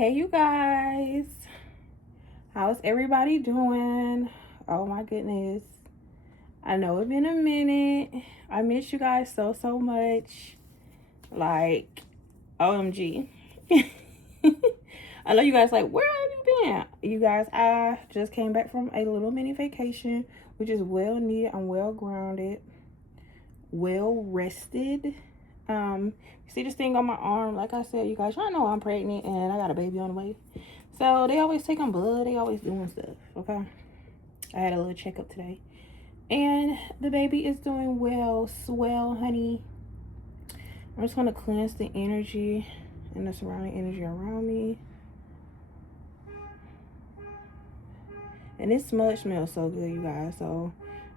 Hey you guys, how's everybody doing? Oh my goodness, I know it's been a minute. I miss you guys so much. Like, OMG. I know you guys like, where have you been? You guys, I just came back from a little mini vacation, which is well needed. I'm well grounded, well rested. You see this thing on my arm? Like I said, you guys, y'all know I'm pregnant and I got a baby on the way. So they always taking blood. They always doing stuff. Okay. I had a little checkup today, and the baby is doing well. Swell, honey. I'm just gonna cleanse the energy and the surrounding energy around me. And this smudge smells so good, you guys. So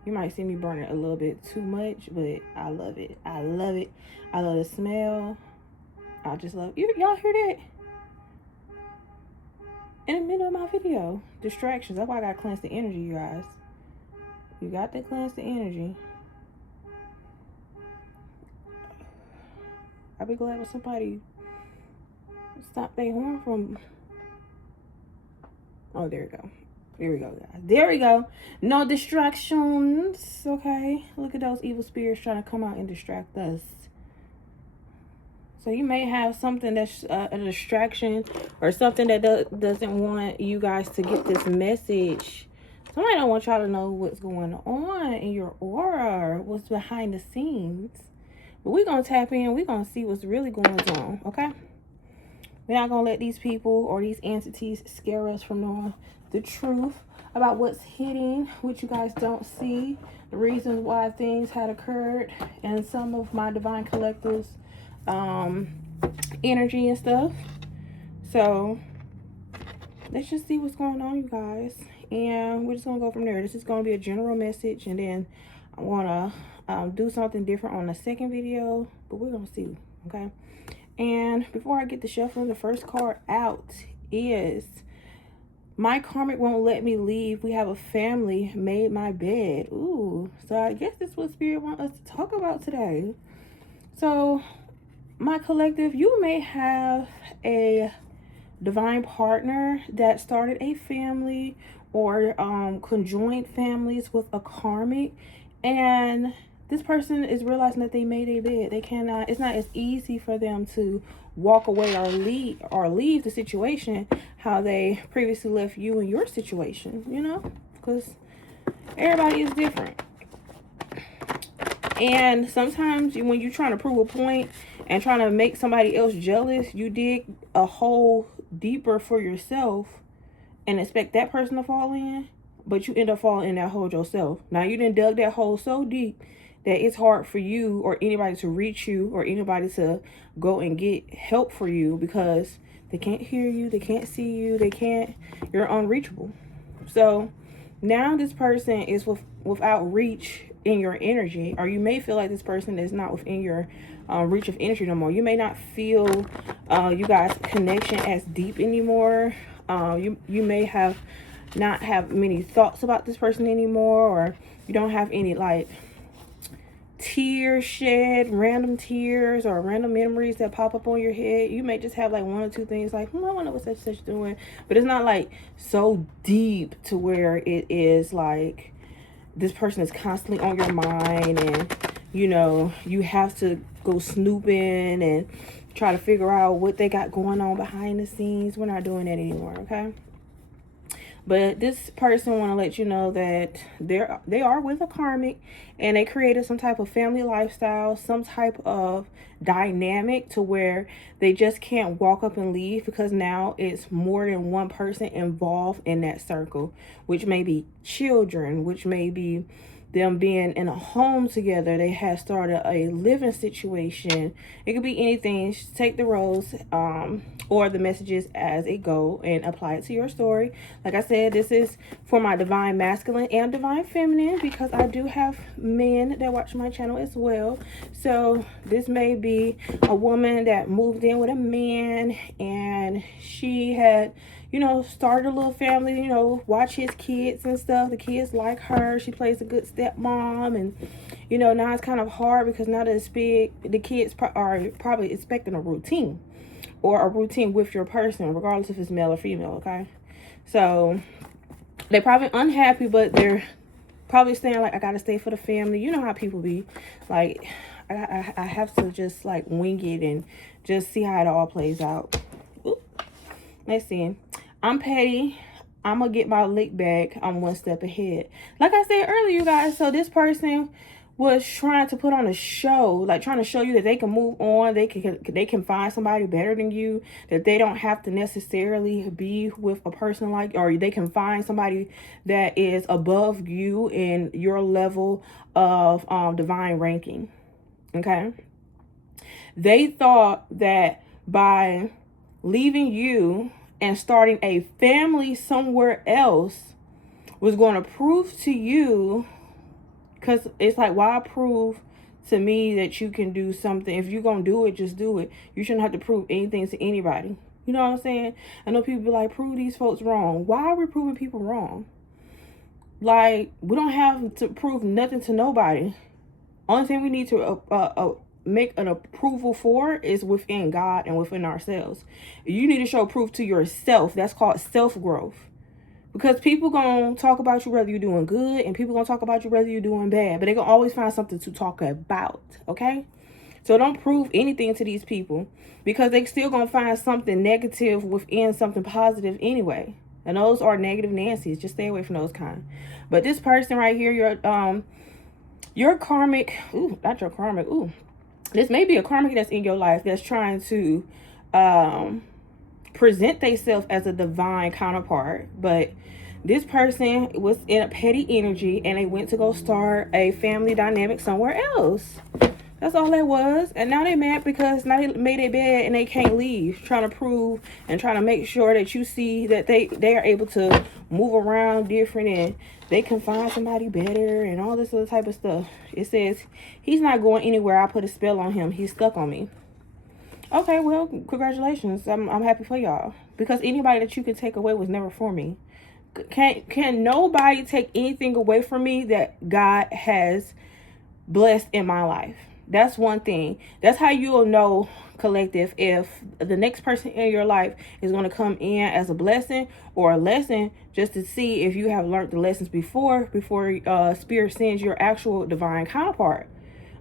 you might see me burn it a little bit too much, but I love it. I love it. I love the smell. I just love you. Y'all hear that? In the middle of my video, distractions. That's why I gotta cleanse the energy, you guys. You got to cleanse the energy. I'll be glad when somebody stop their horn from. Oh, there we go. There we go, guys. There we go. No distractions. Okay. Look at those evil spirits trying to come out and distract us. So you may have something that's a distraction, or something that doesn't want you guys to get this message. Somebody don't want y'all to know what's going on in your aura, what's behind the scenes. But we're going to tap in. We're going to see what's really going on, okay? We're not going to let these people or these entities scare us from knowing the truth about what's hidden, which you guys don't see, the reasons why things had occurred, and some of my divine collectives energy and stuff. So let's just see what's going on, you guys, and we're just gonna go from there. This is gonna be a general message, and then I want to do something different on the second video, but we're gonna see. Okay. And before I get the shuffling, the first card out is my karmic won't let me leave. We have a family made my bed. Ooh, so I guess this is what spirit wants us to talk about today. So my collective, you may have a divine partner that started a family, or conjoined families with a karmic, and this person is realizing that they made a bed. They cannot, it's not as easy for them to walk away or leave the situation how they previously left you in your situation, you know, because everybody is different. And sometimes when you're trying to prove a point and trying to make somebody else jealous, you dig a hole deeper for yourself and expect that person to fall in, but you end up falling in that hole yourself. Now you done dug that hole so deep that it's hard for you or anybody to reach you, or anybody to go and get help for you, because they can't hear you, they can't see you, you're unreachable. So now this person is without reach in your energy, or you may feel like this person is not within your reach of energy no more. You may not feel you guys' connection as deep anymore. You may have not have many thoughts about this person anymore, or you don't have any like tears shed, random tears or random memories that pop up on your head. You may just have like one or two things like, I wonder what such doing, but it's not like so deep to where it is like this person is constantly on your mind, and you know you have to go snooping and try to figure out what they got going on behind the scenes. We're not doing that anymore, okay? But this person want to let you know that they are with a karmic, and they created some type of family lifestyle, some type of dynamic to where they just can't walk up and leave, because now it's more than one person involved in that circle, which may be children, which may be them being in a home together. They have started a living situation. It could be anything. Take the roles or the messages as it go and apply it to your story. Like I said, this is for my divine masculine and divine feminine, because I do have men that watch my channel as well. So this may be a woman that moved in with a man, and she had, you know, started a little family, you know, watch his kids and stuff. The kids like her. She plays a good stepmom, and, you know, now it's kind of hard because now that it's big, the kids are probably expecting a routine. or a routine with your person, regardless if it's male or female, okay? So they're probably unhappy, but they're probably saying, like, I gotta stay for the family. You know how people be. Like, I have to just, like, wing it and just see how it all plays out. Ooh. Let's see. I'm petty. I'm gonna get my lick back. I'm one step ahead. Like I said earlier, you guys, so this person was trying to put on a show, like trying to show you that they can move on, they can find somebody better than you, that they don't have to necessarily be with a person like, or they can find somebody that is above you in your level of divine ranking. Okay, they thought that by leaving you and starting a family somewhere else was going to prove to you, because it's like, why prove to me that you can do something? If you're going to do it, just do it. You shouldn't have to prove anything to anybody. You know what I'm saying? I know people be like, prove these folks wrong. Why are we proving people wrong? Like, we don't have to prove nothing to nobody. Only thing we need to make an approval for is within God and within ourselves. You need to show proof to yourself. That's called self-growth. Because people gonna talk about you whether you're doing good, and people gonna talk about you whether you're doing bad. But they gonna always find something to talk about, okay? So don't prove anything to these people, because they still gonna find something negative within something positive anyway. And those are negative Nancy's. Just stay away from those kind. But this person right here, your karmic, ooh, not your karmic, ooh. This may be a karmic that's in your life that's trying to present themselves as a divine counterpart, but this person was in a petty energy and they went to go start a family dynamic somewhere else. That's all that was. And now they mad because now they made their bed and they can't leave, trying to prove and trying to make sure that you see that they are able to move around different and they can find somebody better and all this other type of stuff. It says he's not going anywhere. I put a spell on him. He's stuck on me. Okay, well, congratulations. I'm happy for y'all, because anybody that you can take away was never for me. Can nobody take anything away from me that God has blessed in my life? That's one thing. That's how you'll know, collective, if the next person in your life is going to come in as a blessing or a lesson, just to see if you have learned the lessons before Spirit sends your actual divine counterpart.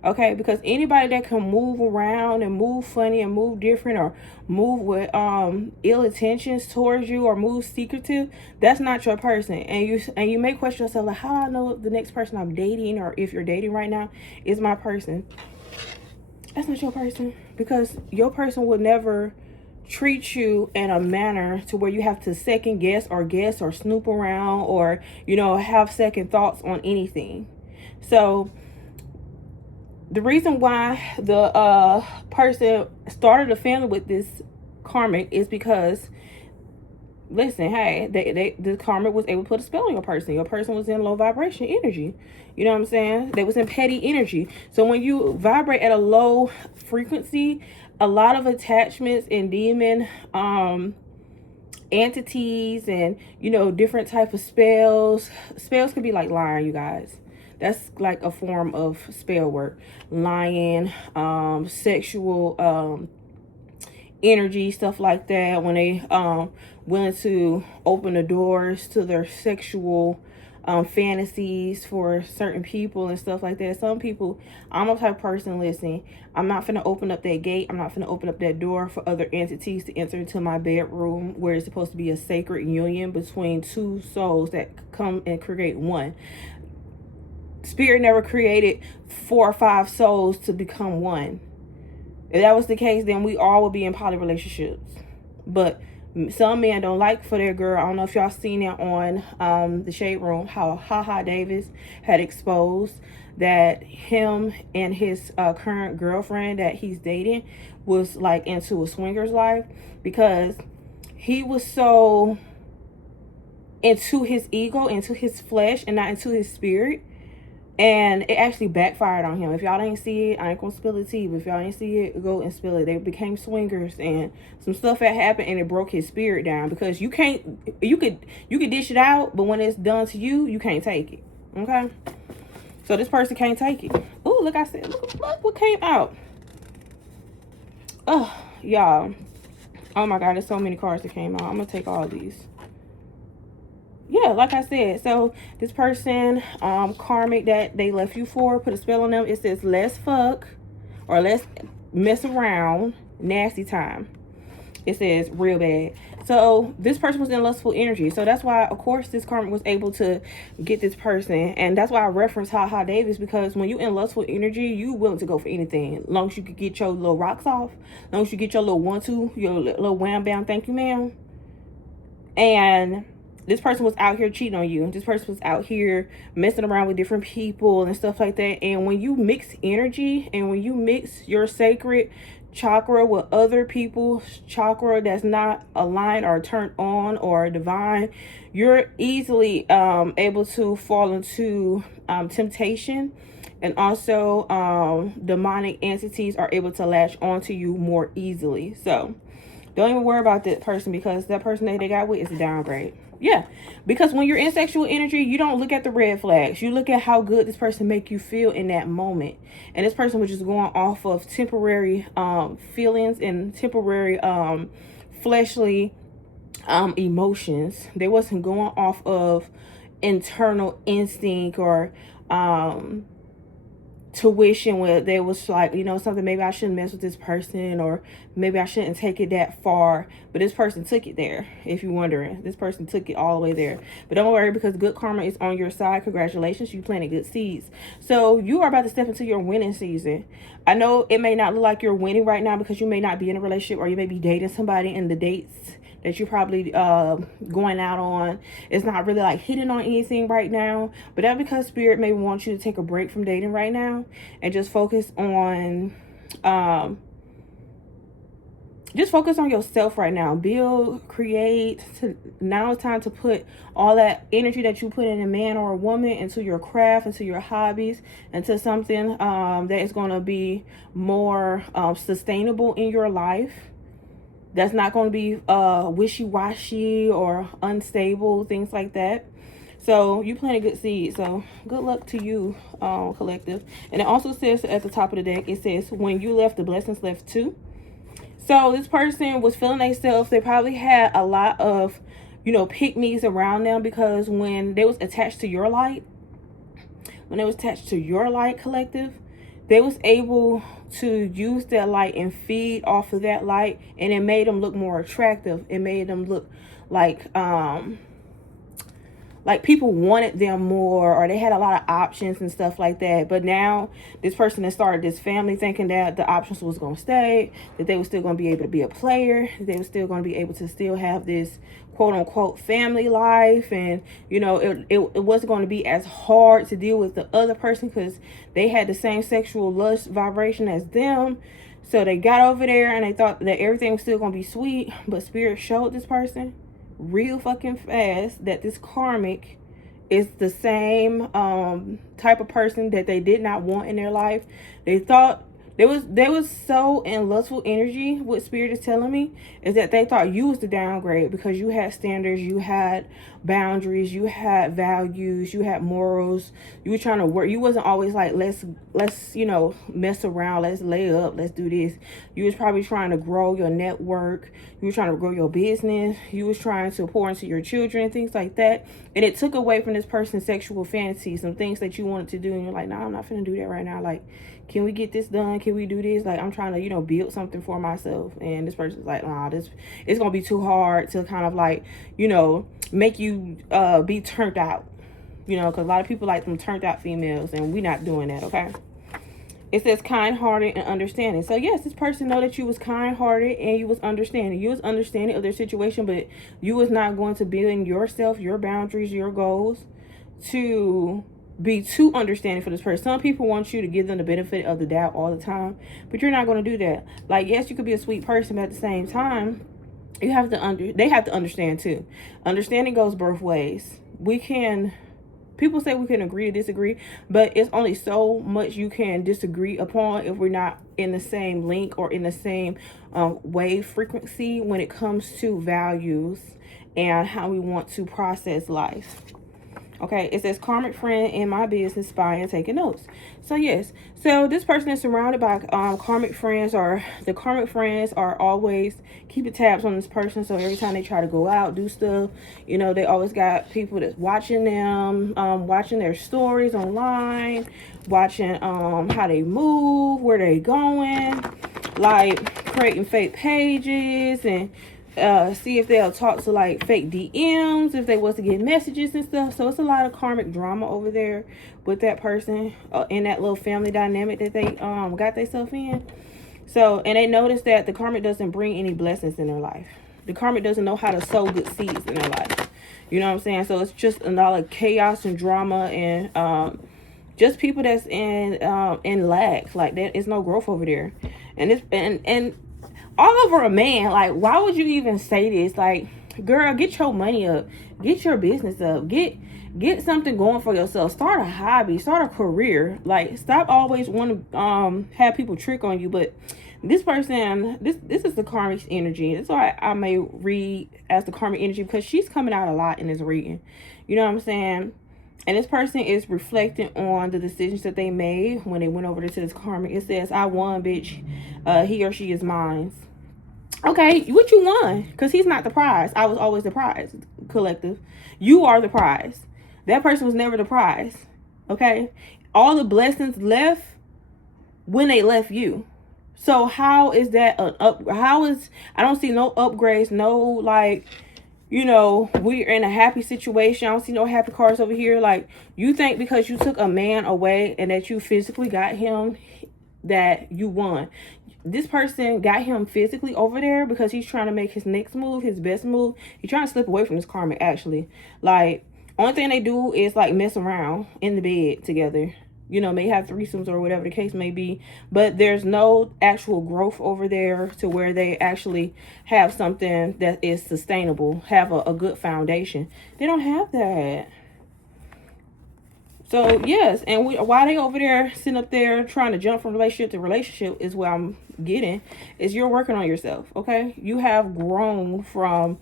Okay, because anybody that can move around and move funny and move different or move with ill intentions towards you or move secretive, that's not your person. And you may question yourself, like, how do I know the next person I'm dating, or if you're dating right now, is my person? That's not your person, because your person would never treat you in a manner to where you have to second guess or snoop around or, you know, have second thoughts on anything. So the reason why the person started a family with this karmic is because, listen, hey, the karmic was able to put a spell on your person. Your person was in low vibration energy. You know what I'm saying? They was in petty energy. So when you vibrate at a low frequency, a lot of attachments and demon entities and, you know, different type of spells. Spells could be like lying, you guys. That's like a form of spell work. Lying, sexual energy, stuff like that. When they willing to open the doors to their sexual fantasies for certain people and stuff like that. Some people, I'm a type of person, listen, I'm not finna open up that gate. I'm not finna open up that door for other entities to enter into my bedroom, where it's supposed to be a sacred union between two souls that come and create one. Spirit never created 4 or 5 souls to become one. If that was the case, then we all would be in poly relationships. But some men don't like for their girl. I don't know if y'all seen it on the Shade Room, how Haha Davis had exposed that him and his current girlfriend that he's dating was like into a swinger's life, because he was so into his ego, into his flesh, and not into his spirit. And it actually backfired on him. If y'all ain't see it, I ain't gonna spill the tea. But if y'all ain't see it, go and spill it. They became swingers, and some stuff had happened, and it broke his spirit down. Because you could dish it out, but when it's done to you, you can't take it. Okay. So this person can't take it. Oh, look! I said, look what came out. Oh, y'all. Oh my God, there's so many cards that came out. I'm gonna take all these. Yeah, like I said, so this person, karmic that they left you for, put a spell on them. It says less fuck or less mess around, nasty time. It says real bad. So this person was in lustful energy. So that's why, of course, this karmic was able to get this person. And that's why I reference Ha Davis, because when you in lustful energy, you willing to go for anything. As long as you could get your little rocks off, as long as you get your little 1-2, your little wham bam, thank you ma'am. And this person was out here cheating on you. This person was out here messing around with different people and stuff like that. And when you mix energy and when you mix your sacred chakra with other people's chakra that's not aligned or turned on or divine, you're easily able to fall into temptation. And also demonic entities are able to latch onto you more easily. So don't even worry about that person, because that person that they got with is a downgrade. Yeah, because when you're in sexual energy, you don't look at the red flags. You look at how good this person make you feel in that moment. And this person was just going off of temporary feelings and temporary fleshly emotions. They wasn't going off of internal instinct or tuition where they was like, you know, something, maybe I shouldn't mess with this person, or maybe I shouldn't take it that far. But this person took it there. If you're wondering, this person took it all the way there. But don't worry, because good karma is on your side. Congratulations, you planted good seeds. So you are about to step into your winning season. I know it may not look like you're winning right now, because you may not be in a relationship, or you may be dating somebody, and the dates that you're probably going out on, it's not really like hitting on anything right now. But that's because spirit may want you to take a break from dating right now and just focus on yourself right now. Build, create. Now it's time to put all that energy that you put in a man or a woman into your craft, into your hobbies, into something that is going to be more sustainable in your life. That's not going to be wishy-washy or unstable, things like that. So you planted good seeds. So good luck to you, collective. And it also says at the top of the deck, it says, when you left, the blessings left too. So this person was feeling themselves. They probably had a lot of, you know, pick-me's around them, because when they was attached to your light, collective, they was able to use that light and feed off of that light, and it made them look more attractive. It made them look like people wanted them more, or they had a lot of options and stuff like that. But now this person has started this family thinking that the options was going to stay, that they were still going to be able to be a player, that they were still going to be able to still have this quote unquote family life. And you know, it wasn't going to be as hard to deal with the other person, because they had the same sexual lust vibration as them. So they got over there and they thought that everything was still going to be sweet. But spirit showed this person real fucking fast that this karmic is the same type of person that they did not want in their life. They thought they was so in lustful energy. What spirit is telling me is that they thought you was the downgrade, because you had standards, you had boundaries, you had values, you had morals. You were trying to work. You wasn't always like, let's you know, mess around, let's lay up, let's do this. You was probably trying to grow your network. You were trying to grow your business. You was trying to pour into your children, things like that. And it took away from this person's sexual fantasies, some things that you wanted to do, and you're like, nah, I'm not finna do that right now. Like, can we get this done? Can we do this? Like, I'm trying to, you know, build something for myself. And this person's like, nah, it's gonna be too hard to kind of like, you know, make you be turned out. You know, because a lot of people like them turned out females, and we're not doing that, okay? It says kind-hearted and understanding. So yes, this person know that you was kind-hearted and you was understanding. You was understanding of their situation, but you was not going to build in yourself, your boundaries, your goals, to be too understanding for this person. Some people want you to give them the benefit of the doubt all the time, but you're not going to do that. Like, yes, you could be a sweet person, but at the same time, you have to they have to understand too. Understanding goes both ways. People say we can agree to disagree, but it's only so much you can disagree upon if we're not in the same link or in the same wave frequency when it comes to values and how we want to process life. Okay, it says karmic friend in my business, spy and taking notes. So yes, so this person is surrounded by karmic friends, or the karmic friends are always keeping tabs on this person. So every time they try to go out, do stuff, you know, they always got people that's watching them, watching their stories online, watching how they move, where they going, like creating fake pages, and see if they'll talk to like fake DMs if they was to get messages and stuff. So it's a lot of karmic drama over there with that person in that little family dynamic that they got themselves in. So, and they notice that the karmic doesn't bring any blessings in their life. The karmic doesn't know how to sow good seeds in their life. You know what I'm saying? So it's just a lot of chaos and drama, and just people that's in lack. Like there is no growth over there. And it's and all over a man. Like, why would you even say this? Like, girl, get your money up, get your business up, get something going for yourself, start a hobby, start a career. Like, stop always want to have people trick on you. But this person, this is the karmic energy. That's why I may read as the karmic energy, because she's coming out a lot in this reading. You know what I'm saying? And this person is reflecting on the decisions that they made when they went over to this karmic. It says, I won, bitch. He or she is mine. Okay, what you won? Because he's not the prize. I was always the prize, collective. You are the prize. That person was never the prize. Okay? All the blessings left when they left you. So how is that an up? How is, I don't see no upgrades, no like, you know, we're in a happy situation. I don't see no happy cards over here. Like, you think because you took a man away and that you physically got him, that you won. This person got him physically over there because he's trying to make his next move, his best move. He's trying to slip away from this karmic, actually. Like, only thing they do is like mess around in the bed together. You know, may have threesomes or whatever the case may be. But there's no actual growth over there to where they actually have something that is sustainable, have a good foundation. They don't have that. So, yes, and while they over there, sitting up there trying to jump from relationship to relationship is what I'm getting, is you're working on yourself, okay? You have grown from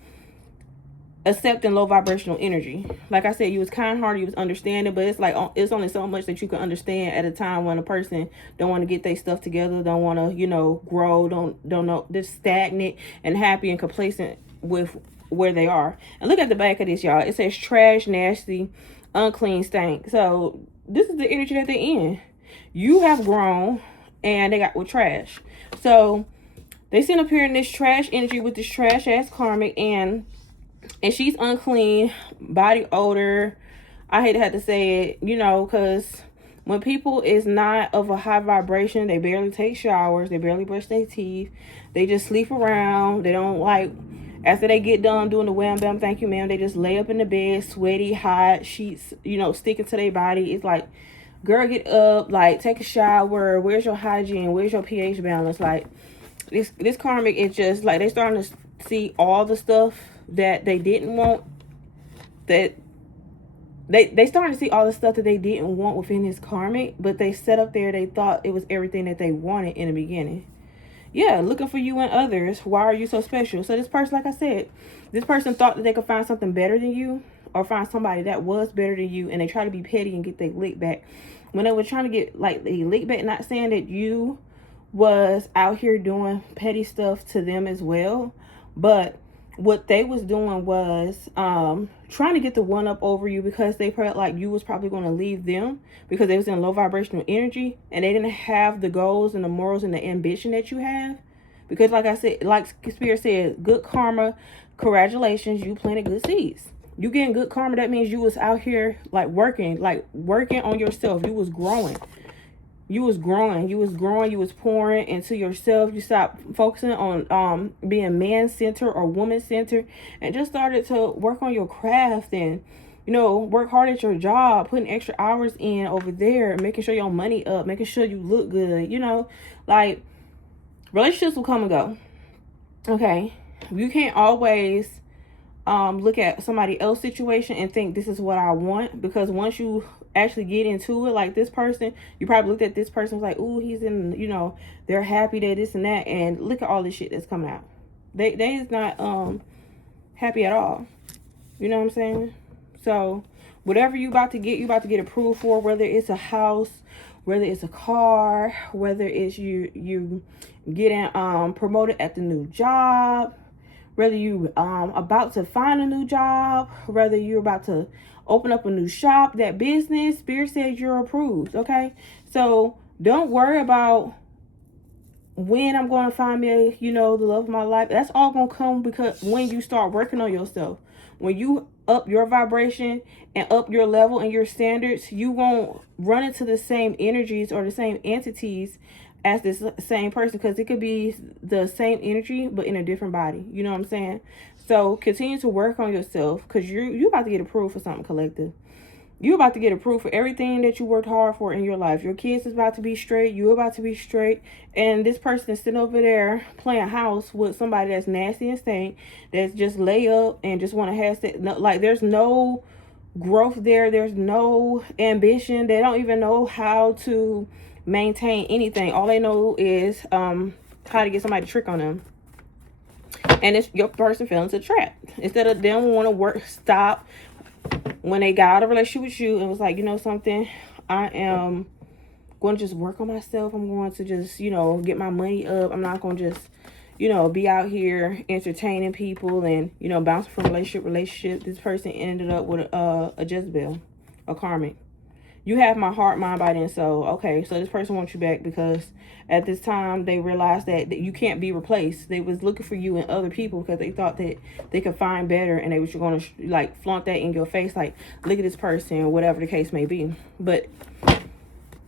accepting low vibrational energy. Like I said, you was kind-hearted, you was understanding, but it's like, it's only so much that you can understand at a time when a person don't want to get their stuff together, don't want to, you know, grow, don't know, they're stagnant and happy and complacent with where they are. And look at the back of this, y'all. It says trash, nasty, unclean, stank. So this is the energy that they're in. You have grown and they got with trash. So they sit up here in this trash energy with this trash ass karmic, and she's unclean, body odor. I hate to have to say it, you know, because when people is not of a high vibration, they barely take showers, they barely brush their teeth, they just sleep around. They don't like, after they get done doing the wham bam thank you ma'am, they just lay up in the bed, sweaty, hot, sheets, you know, sticking to their body. It's like, girl, get up, like, take a shower. Where's your hygiene? Where's your pH balance? Like, this karmic is just like, they starting to see all the stuff that they didn't want, that they starting to see all the stuff that they didn't want within this karmic, but they set up there, they thought it was everything that they wanted in the beginning. Yeah, looking for you and others. Why are you so special? So this person, like I said, this person thought that they could find something better than you, or find somebody that was better than you, and they try to be petty and get their lick back. When they were trying to get like the lick back, not saying that you was out here doing petty stuff to them as well, but what they was doing was trying to get the one up over you, because they felt like you was probably going to leave them because they was in low vibrational energy and they didn't have the goals and the morals and the ambition that you have. Because like I said, like Spirit said, good karma, congratulations, you planted good seeds. You getting good karma, that means you was out here like working on yourself. You was growing. You was growing, you was pouring into yourself. You stopped focusing on being man-centered or woman-centered, and just started to work on your craft, and, you know, work hard at your job, putting extra hours in over there, making sure your money up, making sure you look good, you know. Like, relationships will come and go, okay? You can't always look at somebody else's situation and think this is what I want, because once you actually get into it, like this person, you probably looked at this person, was like, ooh, he's in, you know, they're happy, that this and that, and look at all this shit that's coming out. They is not happy at all. You know what I'm saying? So Whatever you about to get approved for, whether it's a house, whether it's a car, whether it's you getting promoted at the new job, whether you about to find a new job, whether you're about to open up a new shop, that business, Spirit says you're approved, okay? So don't worry about when I'm going to find me, the love of my life. That's all going to come because when you start working on yourself, when you up your vibration and up your level and your standards, you won't run into the same energies or the same entities as this same person, because it could be the same energy but in a different body. You know what I'm saying? So continue to work on yourself, because you about to get approved for something, collective. You about to get approved for everything that you worked hard for in your life. Your kids is about to be straight. You about to be straight. And this person is sitting over there playing house with somebody that's nasty and stank, that's just lay up and just want to have sex. Like, there's no growth there. There's no ambition. They don't even know how to maintain anything. All they know is how to get somebody to trick on them. And it's your person fell into a trap. Instead of them want to stop when they got out of a relationship with you and was like, something, I am going to just work on myself. I'm going to just, get my money up. I'm not going to just, be out here entertaining people and, bouncing from relationship. This person ended up with a Jezebel, a karmic. You have my heart, mind, body, and soul. Okay, so this person wants you back because at this time they realized that you can't be replaced. They was looking for you and other people because they thought that they could find better, and they was going to like flaunt that in your face, like, look at this person, or whatever the case may be. But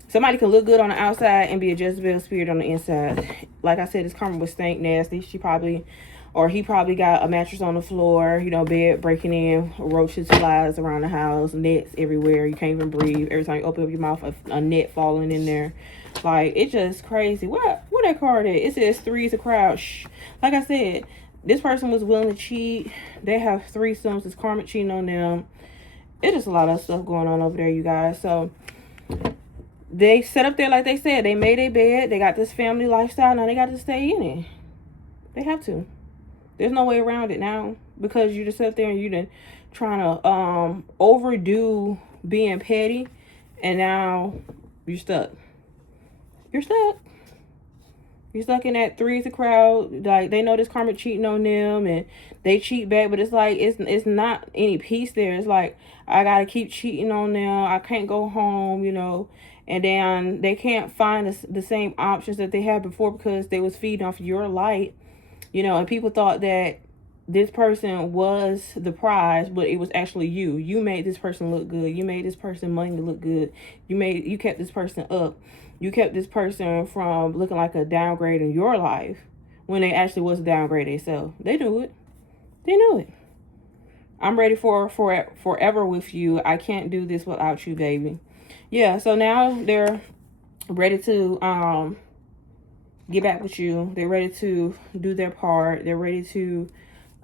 somebody can look good on the outside and be a Jezebel spirit on the inside. Like I said, this karma was stank nasty. He probably got a mattress on the floor, bed breaking in, roaches, flies around the house, nets everywhere. You can't even breathe. Every time you open up your mouth, a net falling in there. Like, it's just crazy. What that card is? It says three's a crowd. Shh. Like I said, this person was willing to cheat. They have threesomes. It's karma cheating on them. It's just a lot of stuff going on over there, you guys. So they set up there, like they said. They made a bed. They got this family lifestyle. Now they got to stay in it. They have to. There's no way around it now, because you just sit there and you done trying to overdo being petty, and now you're stuck. You're stuck. You're stuck in that three's a crowd. Like, they know this karma cheating on them and they cheat back, but it's like it's not any peace there. It's like, I gotta keep cheating on them. I can't go home, and then they can't find the same options that they had before because they was feeding off your light. And people thought that this person was the prize, but it was actually you. You made this person look good. You made this person money to look good. You kept this person up. You kept this person from looking like a downgrade in your life when they actually was a downgrade themselves. They knew it. They knew it. I'm ready for forever with you. I can't do this without you, baby. Yeah, so now they're ready to get back with you. They're ready to do their part. They're ready to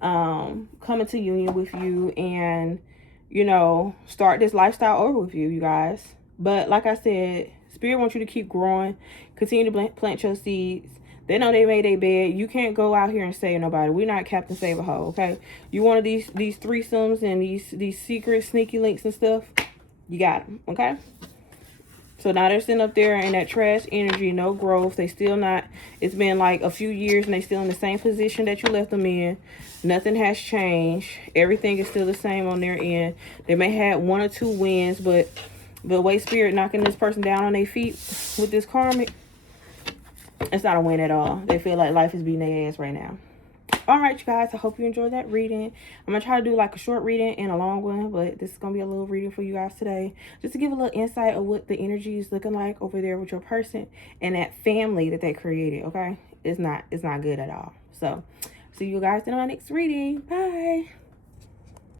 come into union with you and, start this lifestyle over with you, you guys. But like I said, Spirit wants you to keep growing. Continue to plant your seeds. They know they made a bed. You can't go out here and save nobody. We're not Captain Save a Hoe, okay? You wanted these threesomes and these secret sneaky links and stuff, you got them, okay? So now they're sitting up there in that trash energy, no growth. They still not, it's been like a few years and they still in the same position that you left them in. Nothing has changed. Everything is still the same on their end. They may have 1 or 2 wins, but the way Spirit knocking this person down on their feet with this karmic, it's not a win at all. They feel like life is beating their ass right now. All right, you guys, I hope you enjoyed that reading. I'm going to try to do like a short reading and a long one, but this is going to be a little reading for you guys today. Just to give a little insight of what the energy is looking like over there with your person and that family that they created, okay? It's not good at all. So, see you guys in my next reading. Bye.